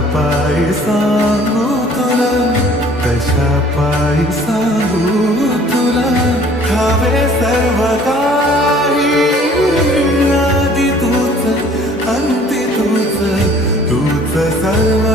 पायी सांगू तुला, कशा पायी सांगू तुला, हवे सर्व काही, आधी तूच अंती तूच, तूच सर्व